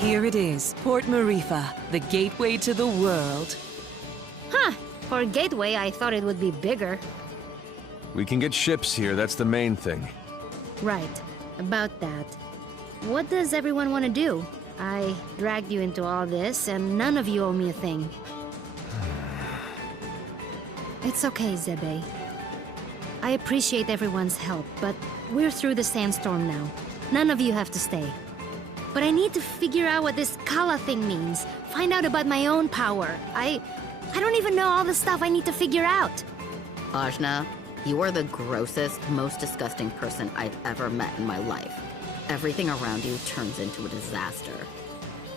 Here it is, Port Maerifa, the gateway to the world. Huh. For a gateway, I thought it would be bigger. We can get ships here, that's the main thing. Right. About that. What does everyone want to do? I dragged you into all this, and none of you owe me a thing. It's okay, Zebe. I appreciate everyone's help, but we're through the sandstorm now. None of you have to stay. But I need to figure out what this Kala thing means. Find out about my own power. I don't even know all the stuff I need to figure out. Ajna, you are the grossest, most disgusting person I've ever met in my life. Everything around you turns into a disaster.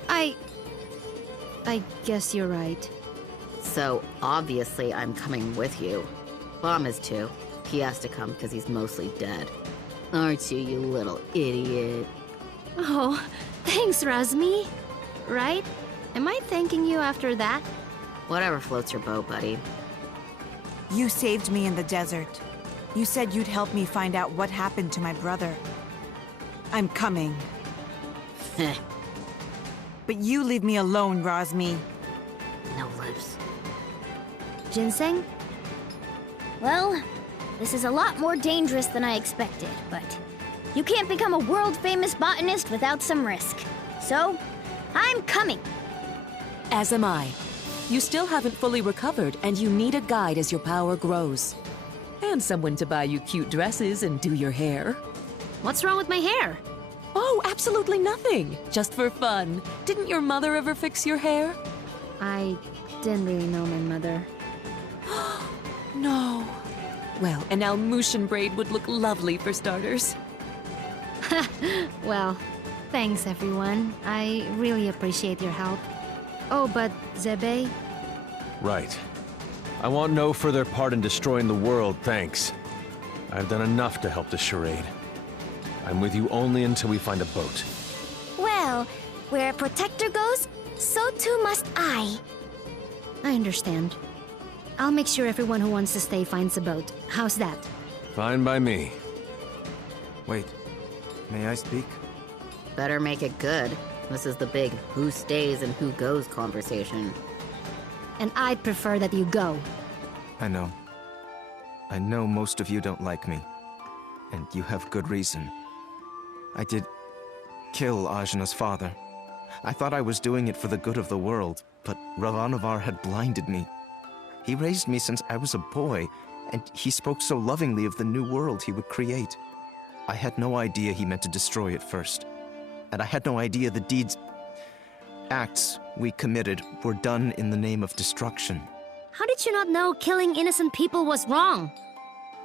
I guess you're right. So, obviously, I'm coming with you. Bomb is too. He has to come because he's mostly dead. Aren't you, you little idiot? Oh, thanks, Razmi. Right? Am I thanking you after that? Whatever floats your boat, buddy. You saved me in the desert. You said you'd help me find out what happened to my brother. I'm coming. But you leave me alone, Razmi. No lips. Ginseng? Well, this is a lot more dangerous than I expected, but you can't become a world-famous botanist without some risk. So, I'm coming. As am I. You still haven't fully recovered, and you need a guide as your power grows. And someone to buy you cute dresses and do your hair. What's wrong with my hair? Oh, absolutely nothing. Just for fun. Didn't your mother ever fix your hair? I didn't really know my mother. No. Well, an Almushan braid would look lovely for starters. Well, thanks everyone. I really appreciate your help. Oh, but Zebe? Right. I want no further part in destroying the world, thanks. I've done enough to help the charade. I'm with you only until we find a boat. Well, where a protector goes, so too must I. I understand. I'll make sure everyone who wants to stay finds a boat. How's that? Fine by me. Wait, may I speak? Better make it good. This is the big who stays and who goes conversation. And I'd prefer that you go. I know. I know most of you don't like me. And you have good reason. I did kill Ajna's father. I thought I was doing it for the good of the world, but Ravanavar had blinded me. He raised me since I was a boy, and he spoke so lovingly of the new world he would create. I had no idea he meant to destroy it first. And I had no idea the acts we committed were done in the name of destruction. How did you not know killing innocent people was wrong?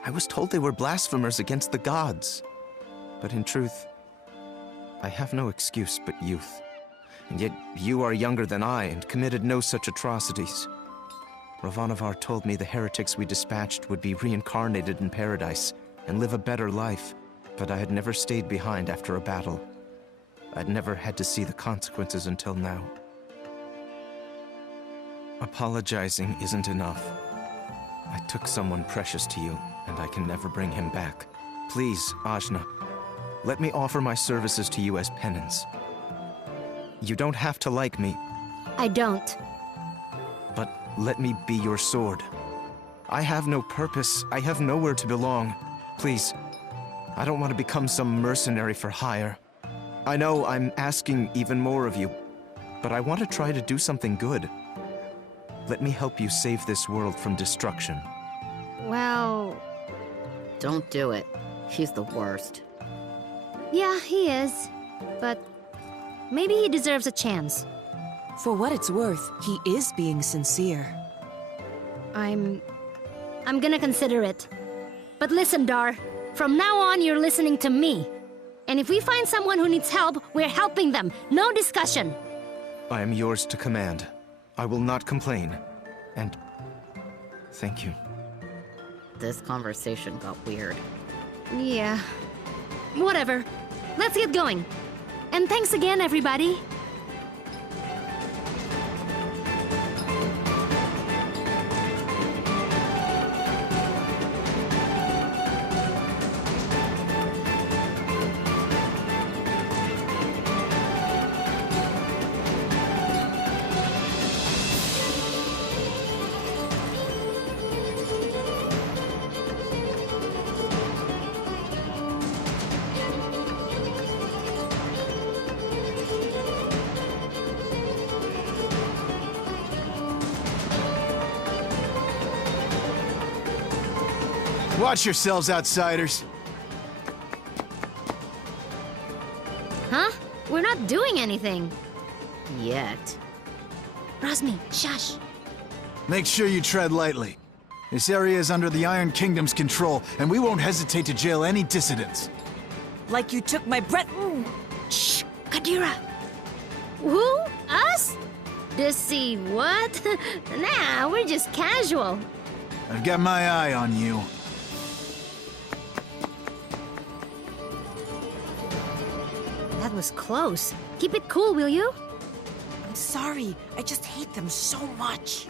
I was told they were blasphemers against the gods. But in truth, I have no excuse but youth. And yet you are younger than I and committed no such atrocities. Ravanavar told me the heretics we dispatched would be reincarnated in paradise and live a better life, but I had never stayed behind after a battle. I'd never had to see the consequences until now. Apologizing isn't enough. I took someone precious to you, and I can never bring him back. Please, Ajna, let me offer my services to you as penance. You don't have to like me. I don't. But let me be your sword. I have no purpose. I have nowhere to belong. Please, I don't want to become some mercenary for hire. I know I'm asking even more of you, but I want to try to do something good. Let me help you save this world from destruction. Well... Don't do it. He's the worst. Yeah, he is. But maybe he deserves a chance. For what it's worth, he is being sincere. I'm gonna consider it. But listen, Dar. From now on, you're listening to me. And if we find someone who needs help, we're helping them. No discussion. I am yours to command. I will not complain. And thank you. This conversation got weird. Yeah. Whatever. Let's get going. And thanks again, everybody. Watch yourselves, outsiders. Huh? We're not doing anything. Yet. Razmi, shush. Make sure you tread lightly. This area is under the Iron Kingdom's control, and we won't hesitate to jail any dissidents. Like you took my breath. Shh, Kadira. Who? Us? Dissy, what? Nah, we're just casual. I've got my eye on you. That was close. Keep it cool, will you? I'm sorry. I just hate them so much.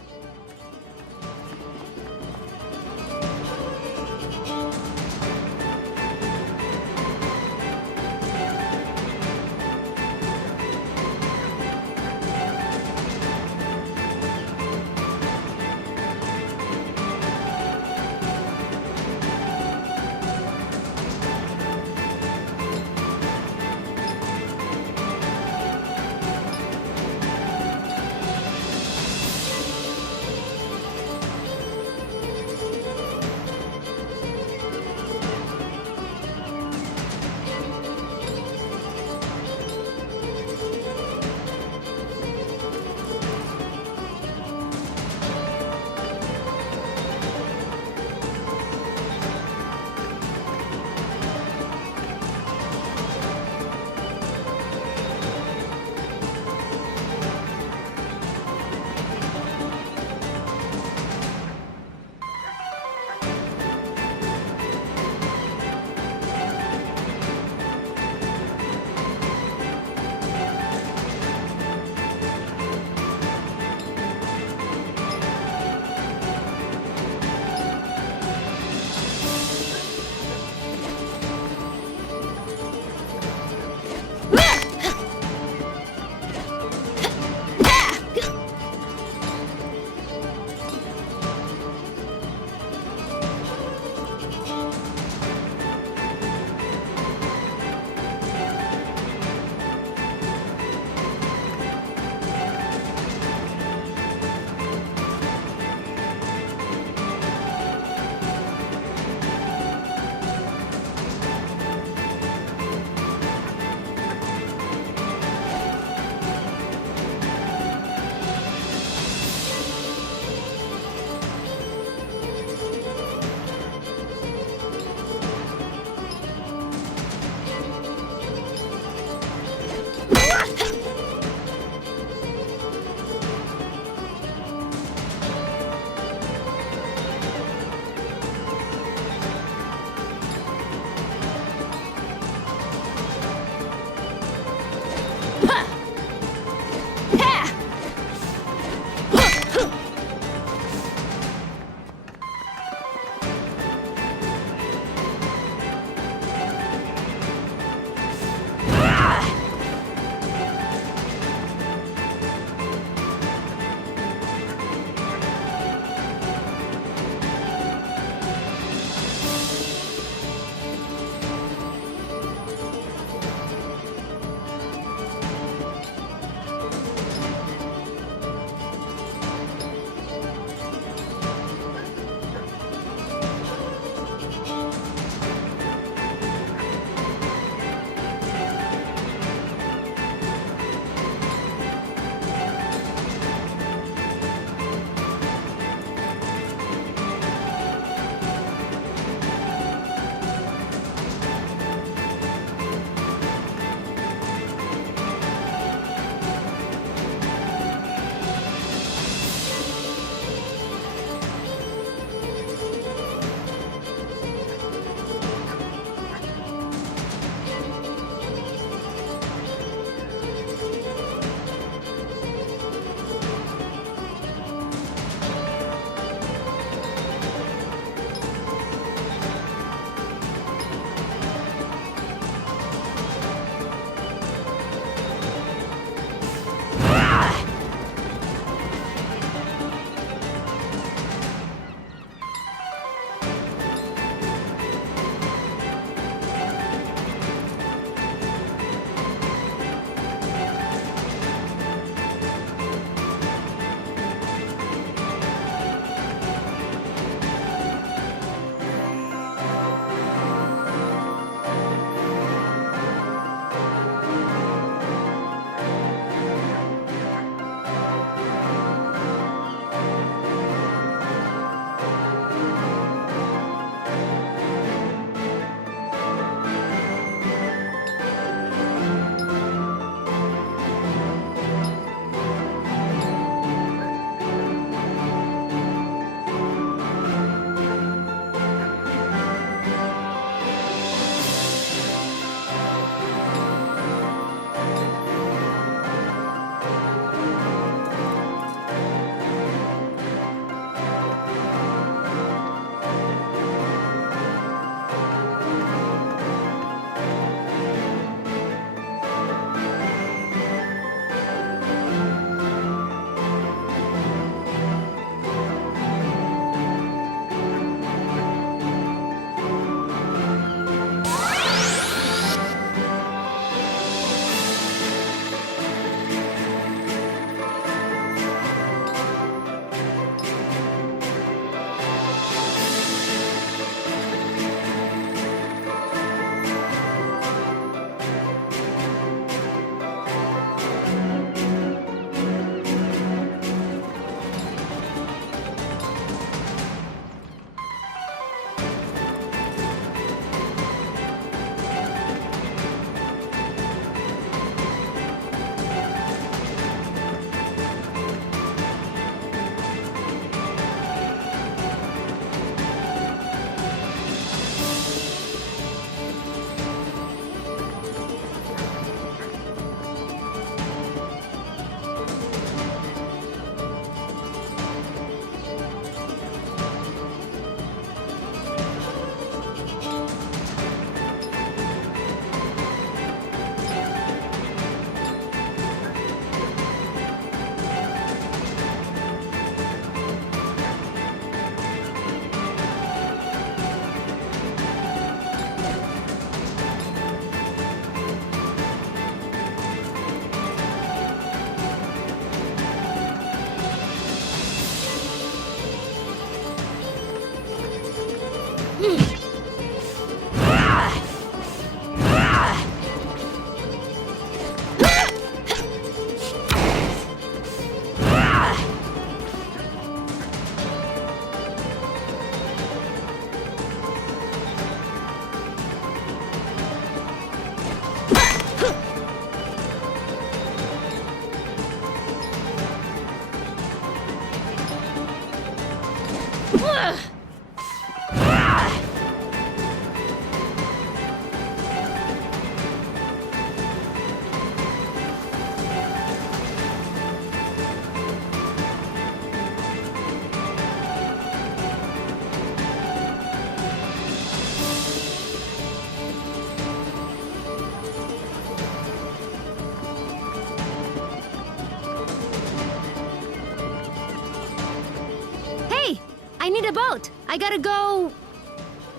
I need a boat. I gotta go...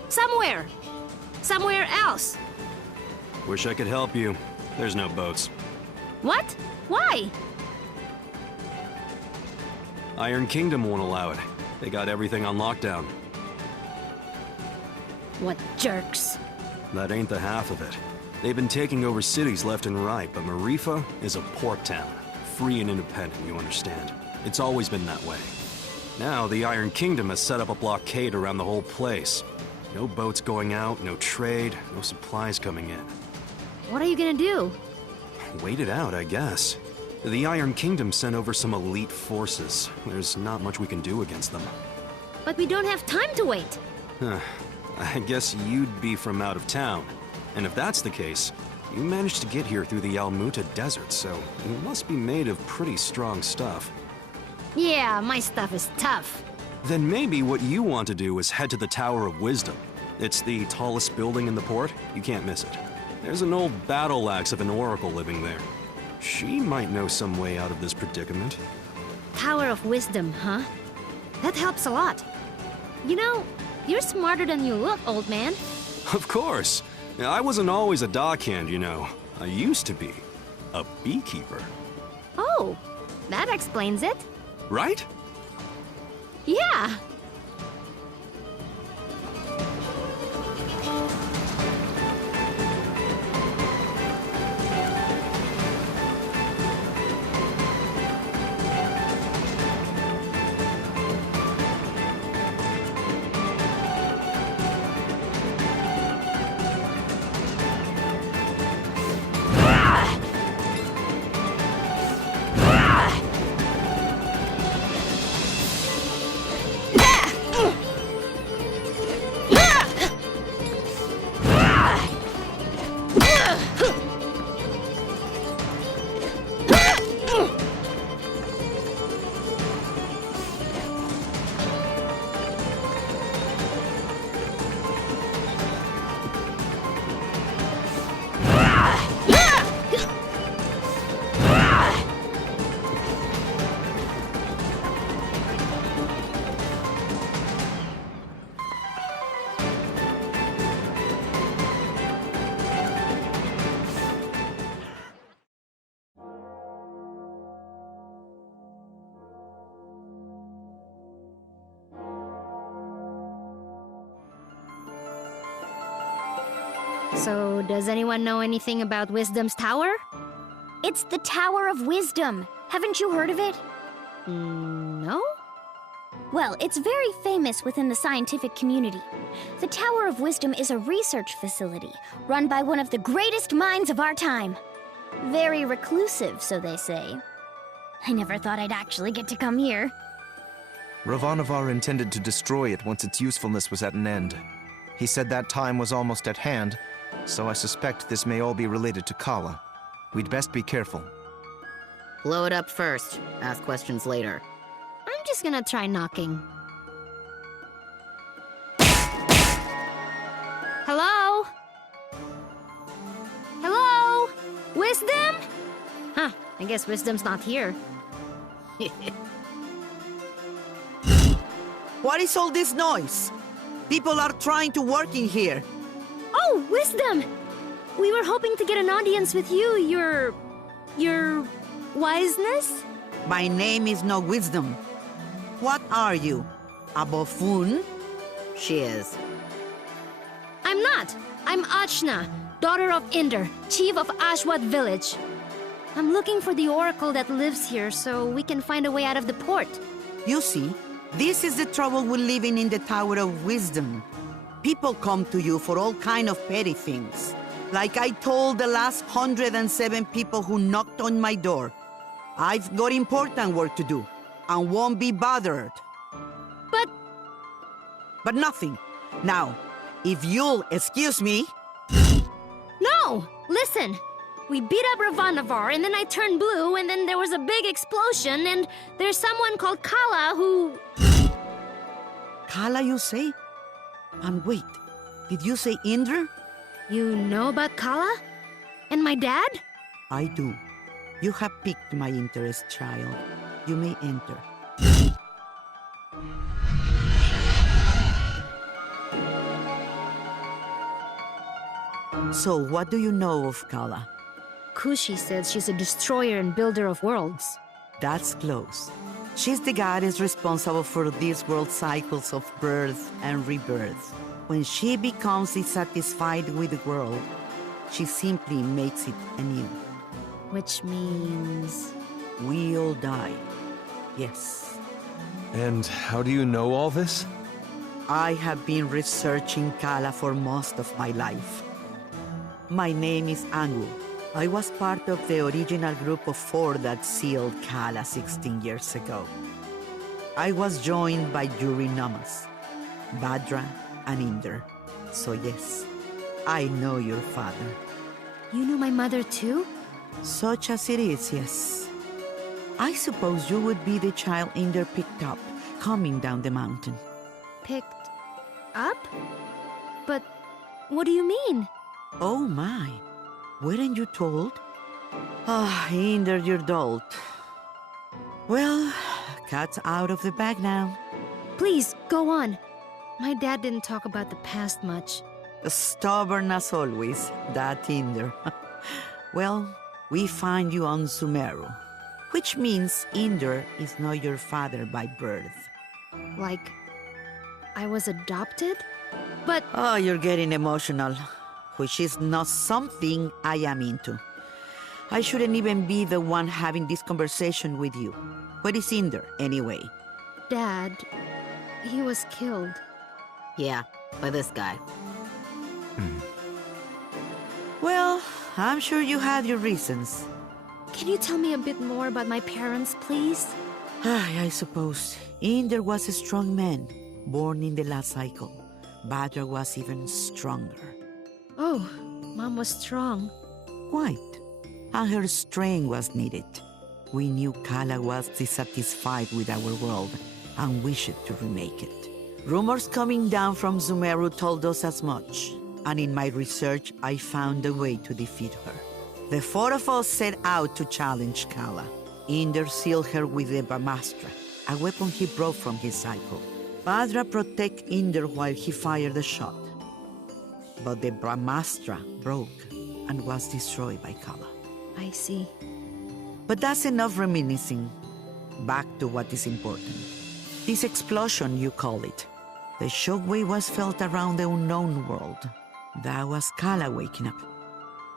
somewhere. Somewhere else. Wish I could help you. There's no boats. What? Why? Iron Kingdom won't allow it. They got everything on lockdown. What jerks. That ain't the half of it. They've been taking over cities left and right, but Maerifa is a port town. Free and independent, you understand. It's always been that way. Now, the Iron Kingdom has set up a blockade around the whole place. No boats going out, no trade, no supplies coming in. What are you gonna do? Wait it out, I guess. The Iron Kingdom sent over some elite forces. There's not much we can do against them. But we don't have time to wait. I guess you'd be from out of town. And if that's the case, you managed to get here through the Almuta Desert, so you must be made of pretty strong stuff. Yeah, my stuff is tough. Then maybe what you want to do is head to the Tower of Wisdom. It's the tallest building in the port. You can't miss it. There's an old battle axe of an oracle living there. She might know some way out of this predicament. Tower of Wisdom, huh? That helps a lot. You know, you're smarter than you look, old man. Of course. I wasn't always a dockhand, you know. I used to be a beekeeper. Oh, that explains it. Right? Yeah. So, does anyone know anything about Wisdom's Tower? It's the Tower of Wisdom. Haven't you heard of it? No? Well, it's very famous within the scientific community. The Tower of Wisdom is a research facility run by one of the greatest minds of our time. Very reclusive, so they say. I never thought I'd actually get to come here. Ravanavar intended to destroy it once its usefulness was at an end. He said that time was almost at hand, so I suspect this may all be related to Kala. We'd best be careful. Blow it up first. Ask questions later. I'm just gonna try knocking. Hello? Hello? Wisdom? Huh, I guess Wisdom's not here. What is all this noise? People are trying to work in here. Oh, Wisdom! We were hoping to get an audience with you, your wiseness? My name is no Wisdom. What are you? A buffoon? She is. I'm not. I'm Ajna, daughter of Inder, chief of Ashwat village. I'm looking for the oracle that lives here so we can find a way out of the port. You see, this is the trouble with living in the Tower of Wisdom. People come to you for all kind of petty things. Like I told the last 107 people who knocked on my door. I've got important work to do, and won't be bothered. But nothing. Now, if you'll excuse me... No! Listen! We beat up Ravanavar, and then I turned blue, and then there was a big explosion, and there's someone called Kala who... Kala, you say? And wait, did you say Indra? You know about Kala? And my dad? I do. You have piqued my interest, child. You may enter. So, what do you know of Kala? Kushi says she's a destroyer and builder of worlds. That's close. She's the goddess responsible for these world cycles of birth and rebirth. When she becomes dissatisfied with the world, she simply makes it anew. Which means... we all die. Yes. And how do you know all this? I have been researching Kala for most of my life. My name is Angwu. I was part of the original group of 4 that sealed Kala 16 years ago. I was joined by Yuri Namas, Badra, and Inder. So yes, I know your father. You knew my mother too? Such as it is, yes. I suppose you would be the child Inder picked up, coming down the mountain. Picked up? But what do you mean? Oh my, weren't you told? Ah, Inder, you're dolt. Well, cat's out of the bag now. Please, go on. My dad didn't talk about the past much. Stubborn as always, that Inder. Well, we find you on Sumeru, which means Inder is not your father by birth. Like, I was adopted? But... Oh, you're getting emotional, which is not something I am into. I shouldn't even be the one having this conversation with you. Where is Inder, anyway? Dad, he was killed. Yeah, by this guy. Well, I'm sure you had your reasons. Can you tell me a bit more about my parents, please? I suppose. Inder was a strong man, born in the last cycle. Badra was even stronger. Oh, Mom was strong. Quite. And her strength was needed. We knew Kala was dissatisfied with our world and wished to remake it. Rumors coming down from Sumeru told us as much, and in my research I found a way to defeat her. The 4 of us set out to challenge Kala. Inder sealed her with the Brahmastra, a weapon he brought from his cycle. Badra protected Inder while he fired the shot. But the Brahmastra broke and was destroyed by Kala. I see. But that's enough reminiscing. Back to what is important. This explosion, you call it. The shockwave was felt around the unknown world. That was Kala waking up.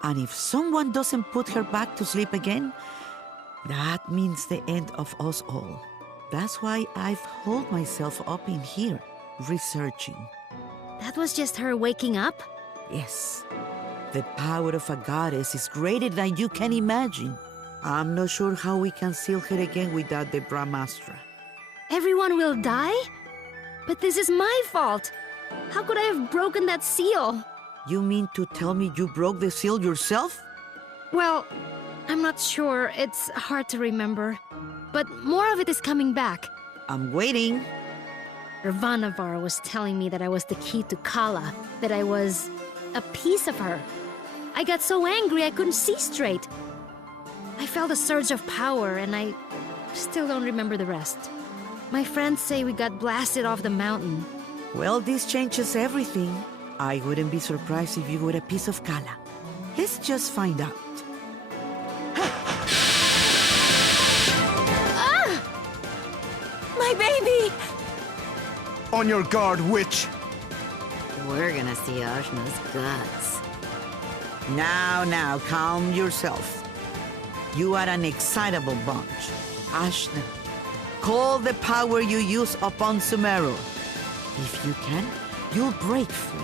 And if someone doesn't put her back to sleep again, that means the end of us all. That's why I've holed myself up in here, researching. That was just her waking up? Yes. The power of a goddess is greater than you can imagine. I'm not sure how we can seal her again without the Brahmastra. Everyone will die? But this is my fault. How could I have broken that seal? You mean to tell me you broke the seal yourself? Well, I'm not sure. It's hard to remember. But more of it is coming back. I'm waiting. Ravanavar was telling me that I was the key to Kala, that I was a piece of her. I got so angry I couldn't see straight. I felt a surge of power, and I still don't remember the rest. My friends say we got blasted off the mountain. Well, this changes everything. I wouldn't be surprised if you were a piece of Kala. Let's just find out. Ah! My baby! On your guard, witch! We're gonna see Ajna's guts. Now, calm yourself. You are an excitable bunch. Ajna, call the power you use upon Sumeru. If you can, you'll break free.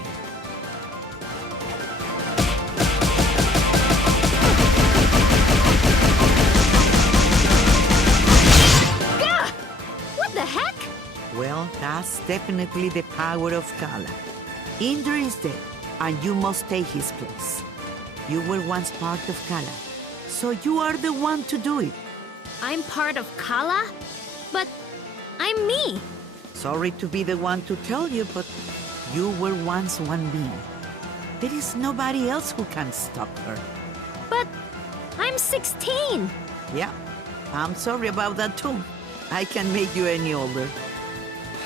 Gah! What the heck? Well, that's definitely the power of Kala. Indra is dead, and you must take his place. You were once part of Kala, so you are the one to do it. I'm part of Kala? But I'm me. Sorry to be the one to tell you, but you were once one being. There is nobody else who can stop her. But I'm 16. Yeah, I'm sorry about that too. I can make you any older.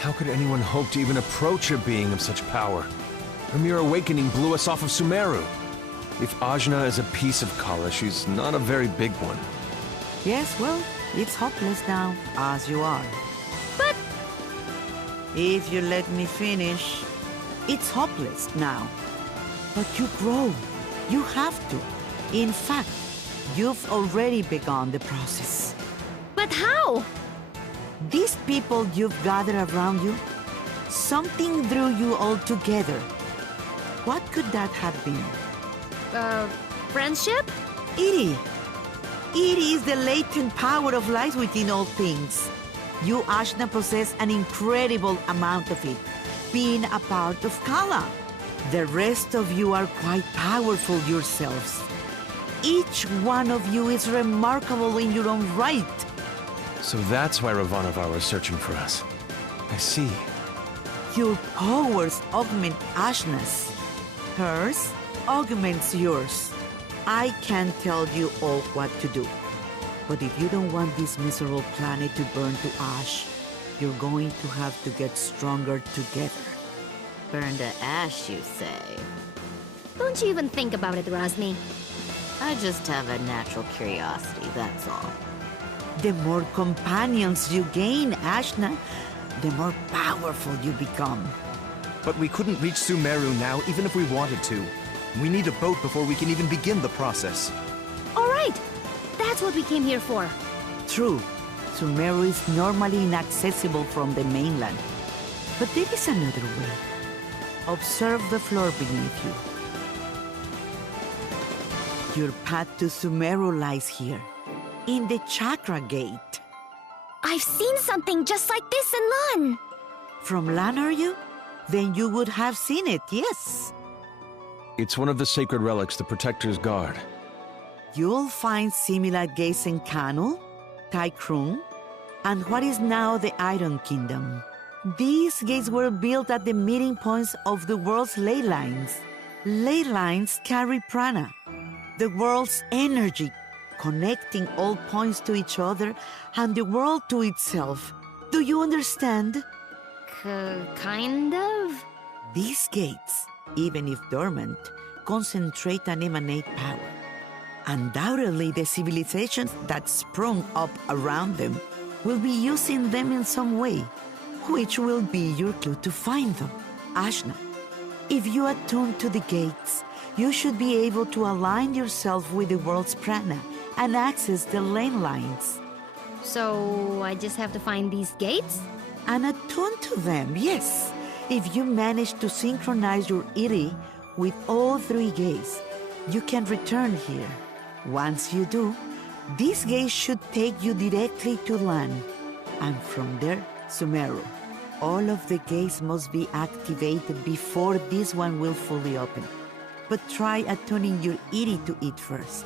How could anyone hope to even approach a being of such power? A mere awakening blew us off of Sumeru. If Ajna is a piece of Kala, she's not a very big one. Yes, well, it's hopeless now, as you are. But if you let me finish, it's hopeless now. But you grow. You have to. In fact, you've already begun the process. But how? These people you've gathered around you, something drew you all together. What could that have been? Friendship? Iri. Iri is the latent power of life within all things. You, Ajna, possess an incredible amount of it, being a part of Kala. The rest of you are quite powerful yourselves. Each one of you is remarkable in your own right. So that's why Ravanova was searching for us. I see. Your powers augment Ajna's. Hers augments yours. I can tell you all what to do. But if you don't want this miserable planet to burn to ash, you're going to have to get stronger together. Burn to ash, you say? Don't you even think about it, Rosny. I just have a natural curiosity, that's all. The more companions you gain, Ajna, the more powerful you become. But we couldn't reach Sumeru now, even if we wanted to. We need a boat before we can even begin the process. All right. That's what we came here for. True, Sumeru is normally inaccessible from the mainland. But there is another way. Observe the floor beneath you. Your path to Sumeru lies here, in the Chakra Gate. I've seen something just like this in Lan. From Lan, are you? Then you would have seen it, yes. It's one of the sacred relics the Protectors guard. You'll find similar gates in Kanu, Taikrung, and what is now the Iron Kingdom. These gates were built at the meeting points of the world's ley lines. Ley lines carry prana, the world's energy, connecting all points to each other and the world to itself. Do you understand? Kind of? These gates, even if dormant, concentrate and emanate power. Undoubtedly, the civilizations that sprung up around them will be using them in some way, which will be your clue to find them. Ajna, if you attune to the gates, you should be able to align yourself with the world's prana and access the lane lines. So I just have to find these gates? And attune to them, yes. If you manage to synchronize your Iri with all three gates, you can return here. Once you do, these gates should take you directly to Lan, and from there, Sumeru. All of the gates must be activated before this one will fully open. But try attuning your Iri to it first.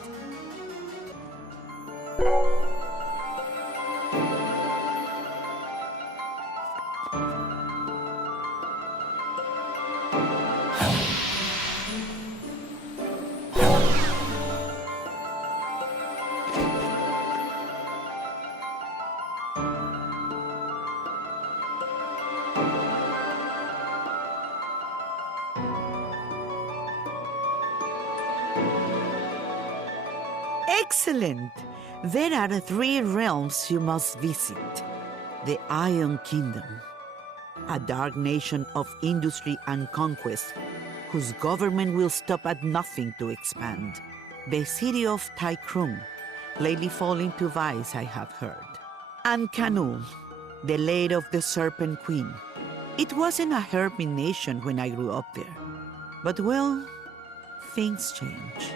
Excellent! There are 3 realms you must visit. The Iron Kingdom, a dark nation of industry and conquest, whose government will stop at nothing to expand. The city of Taikrum, lately falling to vice, I have heard. And Kanu, the lady of the Serpent Queen. It wasn't a hermit nation when I grew up there. But well, things change.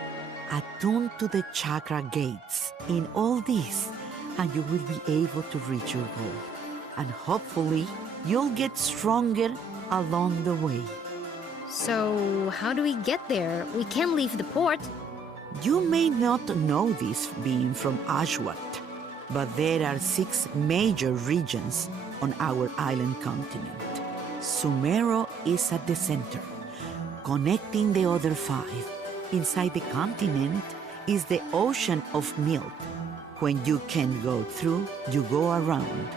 Attuned to the chakra gates in all this, and you will be able to reach your goal. And hopefully, you'll get stronger along the way. So, how do we get there? We can't leave the port. You may not know this being from Ashwat, but there are 6 major regions on our island continent. Sumero is at the center, connecting the other 5. Inside the continent is the ocean of milk. When you can't go through, you go around.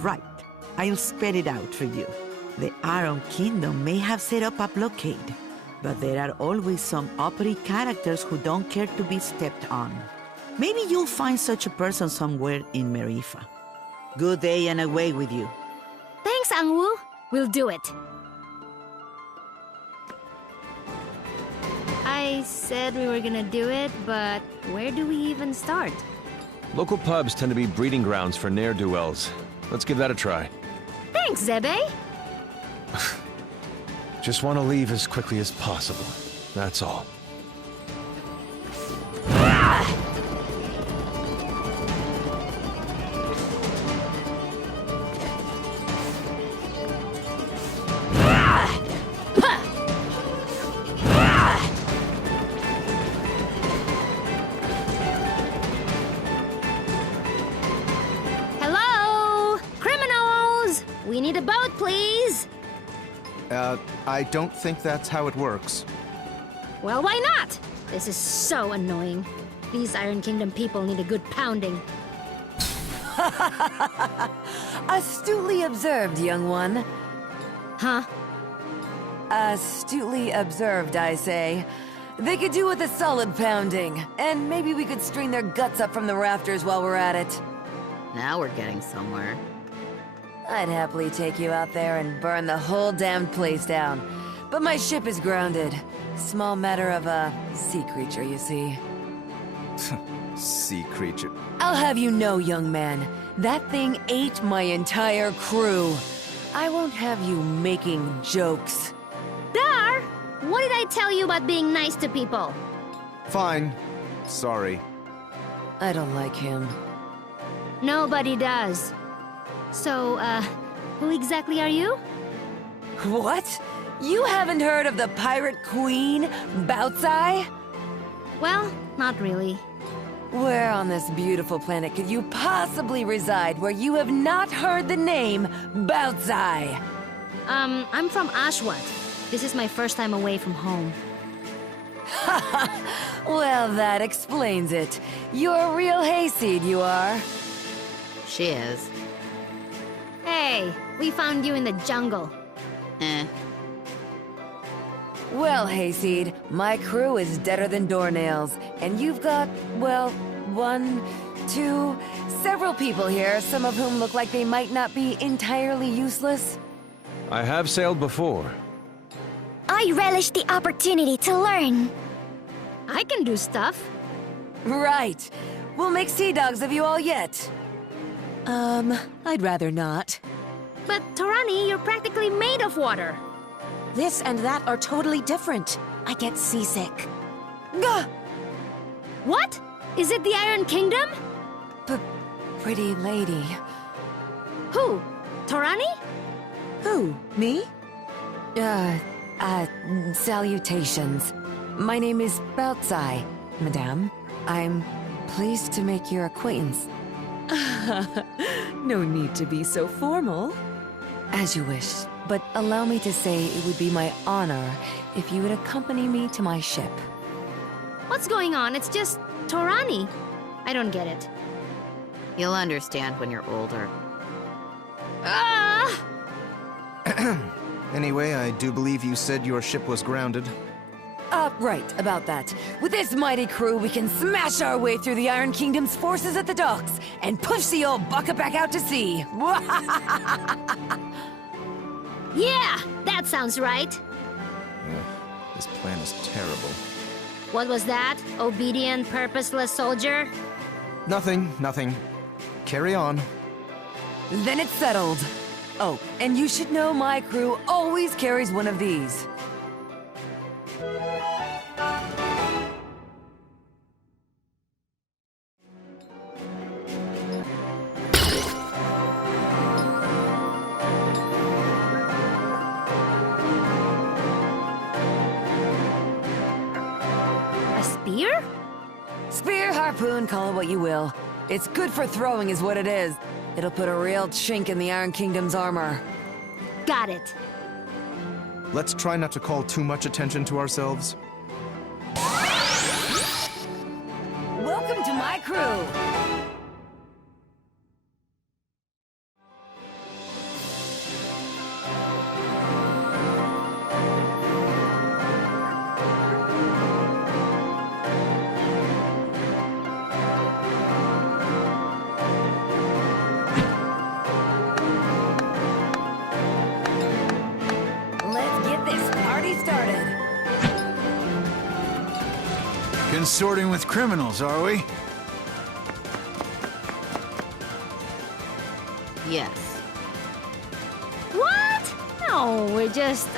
Right. I'll spell it out for you. The Iron Kingdom may have set up a blockade, but there are always some uppity characters who don't care to be stepped on. Maybe you'll find such a person somewhere in Maerifa. Good day and away with you. Thanks, Angwu. We'll do it. I said we were gonna do it, but where do we even start? Local pubs tend to be breeding grounds for ne'er-do-wells. Let's give that a try. Thanks, Zebe. Just want to leave as quickly as possible. That's all. Hello? Criminals! We need a boat, please! I don't think that's how it works. Well, why not? This is so annoying. These Iron Kingdom people need a good pounding. Astutely observed, young one. Huh? Astutely observed, I say. They could do with a solid pounding, and maybe we could string their guts up from the rafters while we're at it. Now we're getting somewhere. I'd happily take you out there and burn the whole damned place down. But my ship is grounded. Small matter of a sea creature, you see. Sea creature. I'll have you know, young man, that thing ate my entire crew. I won't have you making jokes. Dar! What did I tell you about being nice to people? Fine. Sorry. I don't like him. Nobody does. So, who exactly are you? What? You haven't heard of the pirate queen, BaoZhai? Well, not really. Where on this beautiful planet could you possibly reside where you have not heard the name BaoZhai? I'm from Ashwat. This is my first time away from home. Well, that explains it. You're a real hayseed, you are. She is. Hey, we found you in the jungle. Well, hayseed, my crew is deader than doornails, and you've got, well, 1, 2, several people here, some of whom look like they might not be entirely useless. I have sailed before. I relish the opportunity to learn. I can do stuff. Right. We'll make sea dogs of you all yet. I'd rather not. But, Torani, you're practically made of water. This and that are totally different. I get seasick. Gah! What? Is it the Iron Kingdom? Pretty lady. Who? Torani? Who? Me? Salutations. My name is BaoZhai, madame. I'm pleased to make your acquaintance. No need to be so formal. As you wish, but allow me to say it would be my honor if you would accompany me to my ship. What's going on? It's just Torani. I don't get it. You'll understand when you're older. Ah! Anyway, I do believe you said your ship was grounded. Right, about that. With this mighty crew, we can smash our way through the Iron Kingdom's forces at the docks and push the old bucket back out to sea. Yeah, that sounds right. This plan is terrible. What was that? Obedient, purposeless soldier? Nothing. Carry on. Then it's settled. Oh, and you should know my crew always carries one of these. A spear? Spear, harpoon, call it what you will. It's good for throwing is what it is. It'll put a real chink in the Iron Kingdom's armor. Got it. Let's try not to call too much attention to ourselves. Welcome to my crew! Let's get this party started. Consorting with criminals, are we? Yes. What? No, we're just,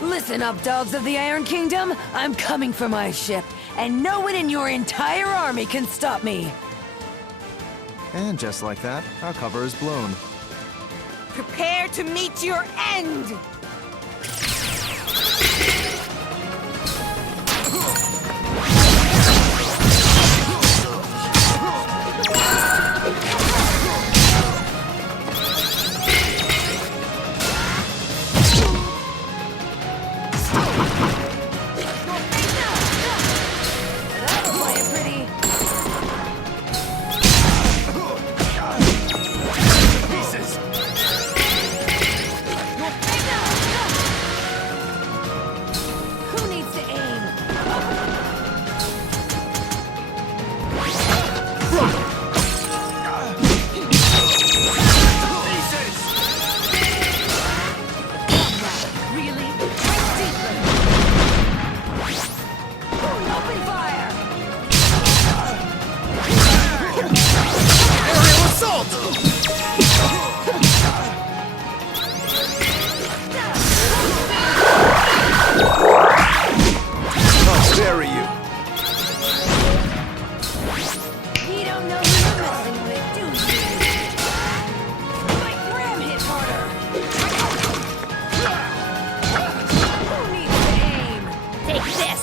Listen up, dogs of the Iron Kingdom. I'm coming for my ship, and no one in your entire army can stop me. And just like that, our cover is blown. Prepare to meet your end! That'll play it pretty. Who needs to aim? Really? Deeper. Open fire! Aerial assault! I'll bury you. You don't know who you're messing with, do you? My ram hit harder! Who needs to aim? take this.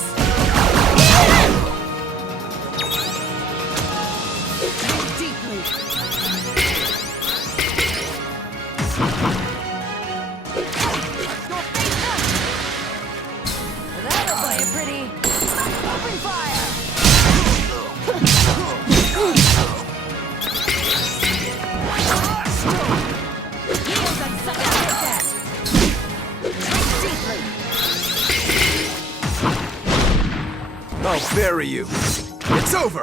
Think deeply. That'll play it pretty. Open fire! Heels and suck it like that. Think deeply. I'll bury you. It's over!